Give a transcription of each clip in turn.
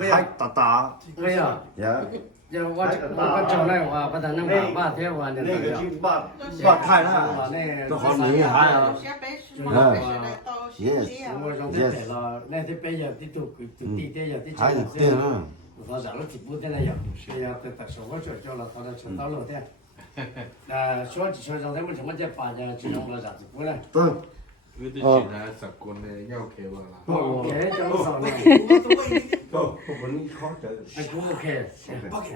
hai tata Bây giờ, dạ giờ qua chỗ này qua bắt đầu năm ba thế qua này. 那个就把太了，这好厉害啊！我上次来了，那天白夜的都地点也的还有对啊，我让了几步在那样，哎呀，在说我这叫了，他那车到了的，说让他们什么叫把人只用了啥子过来，对， cứ tôi chỉ là sập cồn này nhau kêu vào là 哦，给叫我上来，不，不你好这，哎，不开，不开，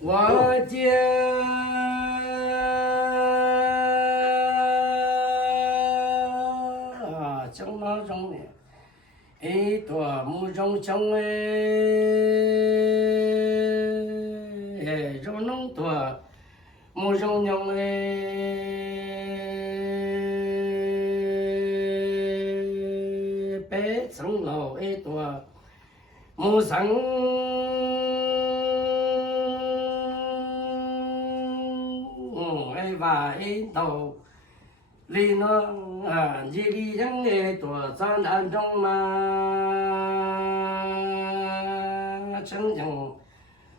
我家trong nó trong này ấy tuổi mu trong ấy trong nông tuổi mu trong nhông ấy bé sống lầu ấy tuổi mu sống ấy và ấy tàu li nó chỉ đi những người tuổi gian đàn trong mà chẳng chẳng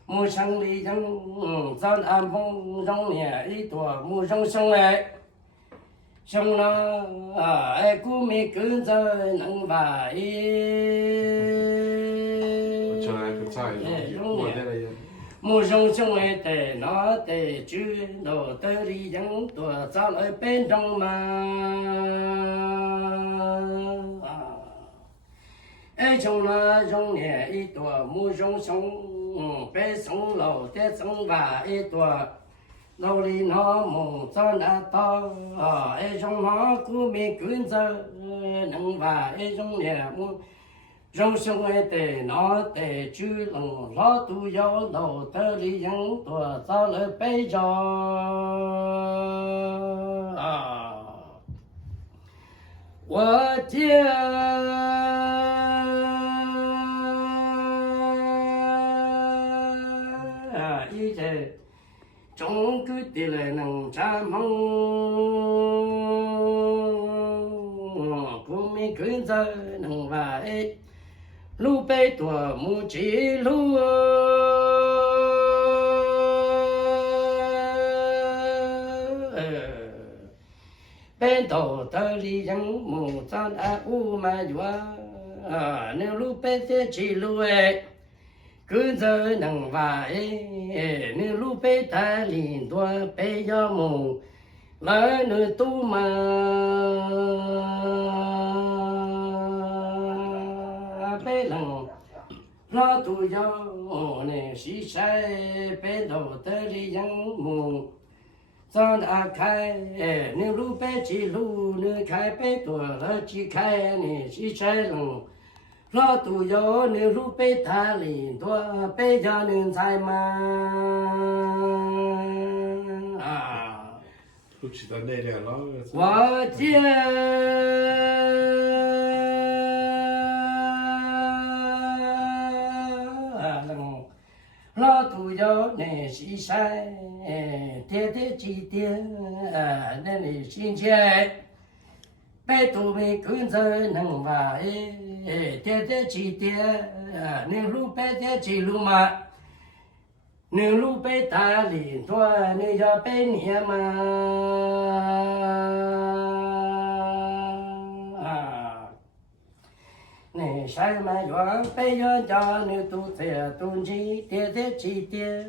mua sang đi trong gian đàn phong trong nhà ít tuổi mua trong sông này sông nó ai cũng mi cứ rơi nắng và cho này cứ chạy mua đây là mua sông sông ấy để nó để chứ đồ tới đi những tuổi gian ở bên trong mà ai trong nó trong nhà ít tuổi mua sông sông bé sông lầu té sông và ai tuổi lâu đi nó mùng cho đã to ai trong nó cũng mi cứ rơi nắng và ai trong nhà mua rong sông ấy để nó để chứ lòng lo tu gió đầu tơ đi những tuổi sao lại bây giờ我家一直终究的来能占梦，不没跟着能来。路北多木吉路，北头的里人木站啊乌马哟，那路北的吉路哎，跟着能来，那路北的里多北要木，来那多嘛。lo tu yo ne si sai pe do te li yang mu san a khai ne lu pe chi lu ne khai pe tu la chi khai ne si sai lu lo tu yo ne lu pe ta li do pe ja ne sai ma cứ chỉ tới đây là nó 我家老土窑那西山，天天几点那里新鲜，白土没跟着能吧？天天几点你路白天几路嘛？你路被打理多，你要被年嘛？你什么原被原家你都在东京，天天几点？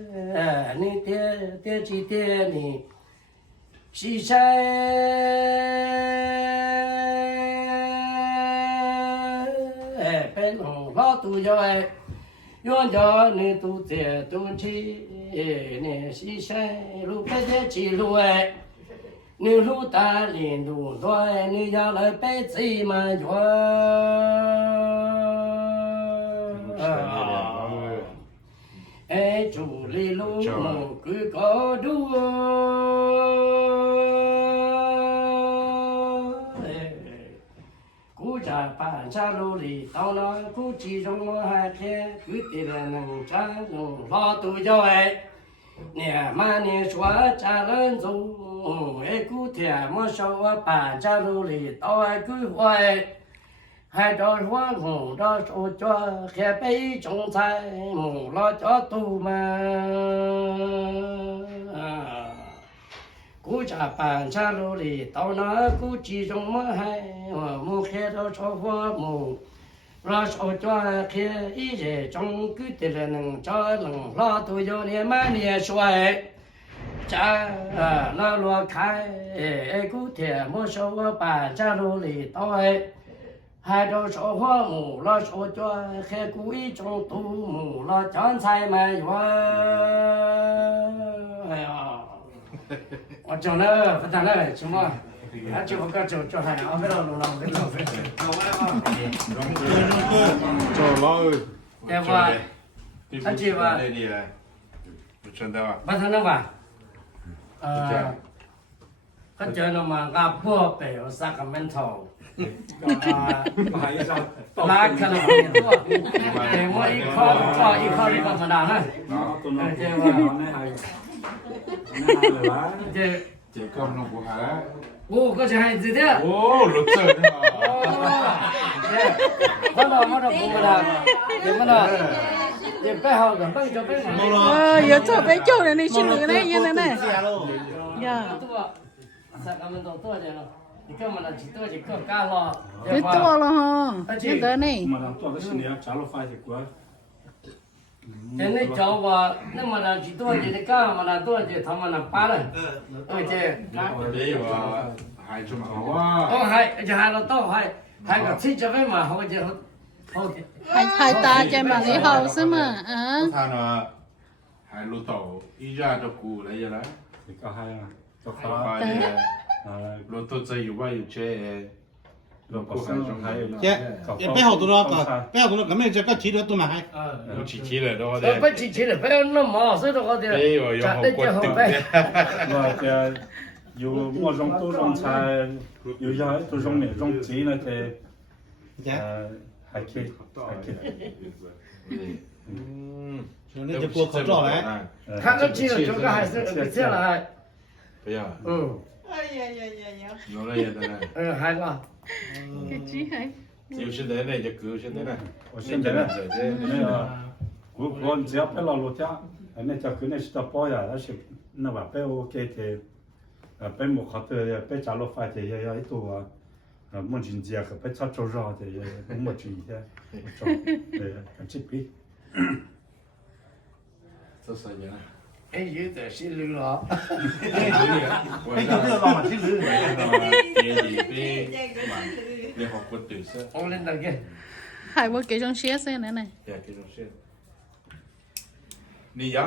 你天几点你？西山被弄老都要哎。原家你都在东京，你西山路北的几路哎？你路大林路短，你要来北子嘛远？哎，竹里路路个高度，古家半山路里到那古集中我还天，古地的能站能老都叫哎。年嘛年说家人走，哎古天没说我半家路里到哎规划哎，还着说红着手脚，还被种菜木了叫肚门。古家搬家路里到那古集中么还木还着着火木。让手脚开一日中古的人能着能老都有年满年衰。那罗开古天木手我搬家路里到还着说话木了手脚还故意种土木了将菜满园。哎呀，我讲了不谈了，行吗？俺就个叫他俩，别老弄了，别浪费。做老对吧？他这吧？不知道。不谈了吧？他讲了嘛，俺婆背有三个门头。拉开了很多，我一靠一靠这个么大呢？对吧？这个弄不好。我这还子的。哦，录这个。我那不么的，你们那，你摆好个，摆就摆嘛。要做摆叫人的心里呢，现在呢。呀。三个门头多点了，你干嘛呢？几多就各干了。别多了哈，现在呢。现在叫我那么的几多就干嘛呢？多就他们那扒了，而且没有啊，还这么好啊？哦，还了到还个吹这边嘛，好就好的。还大件嘛，你好是嘛？嗯。他呢，还录到一家都过来了。你搞还啊？搞发的，录到这有有这。也别好多了，别好多了，根本这个提的都买还。不起来的话的。不起来，不要那么所以的话的。哎呦，要好过度的。我这有我种多种菜，有些多种那种鸡那个，还可以。嗯，那就过口罩来。他个鸡这个还是不这了。不要。嗯。哎呀。弄了也得。还个。个鸡还。有些人呢就够些人呢。我现在呢，那个，我只要摆了路家，那叫跟那是到包呀，那是那话摆我给的，摆木好的，摆家路发的也要一多啊，木金节和摆炒猪肉的也木注意的，对，这边。这是呢。哎，有点心里了。哎，有这个老嘛，其实。别好过对噻。我领导给。还我给种先生呢。对，这种是。你呀，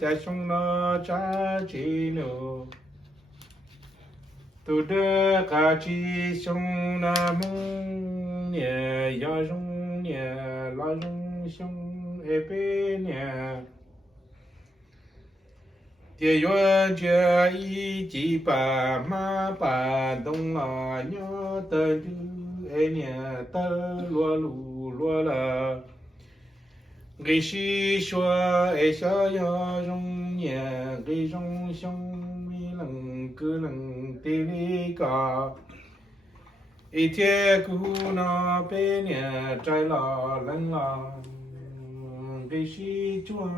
在上那扎基诺。都得嘎吉兄那梦年呀容年拉容兄一百年，电源这一几百马搬动了鸟的就一年的落路落了，给是说一小呀容年给容兄。可能对你讲，一天过那百年，摘了人了，给谁做？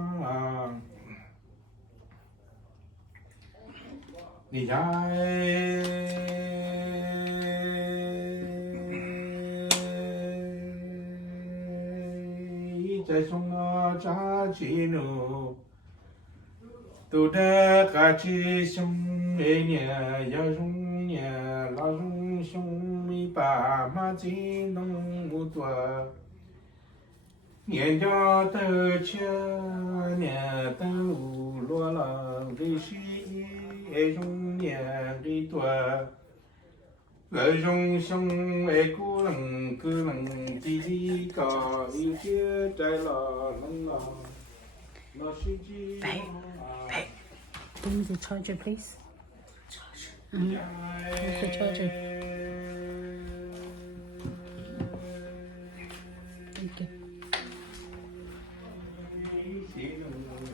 你家在送那扎起路。都得嘎起兄一年呀容年拉容兄没把马进东木多，年家的钱年的路落了给谁容年给多，来容兄爱古人古人地里高一些在了人了。Give me the charger, please. Where's the charger? Thank you.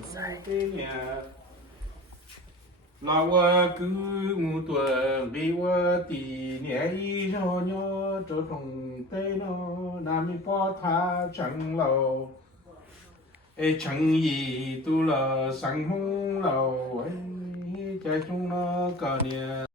Sorry. 老我狗母多，给我的年一小鸟，这种带了，那米把它成了。哎，成一都了上红了，哎，家中了个年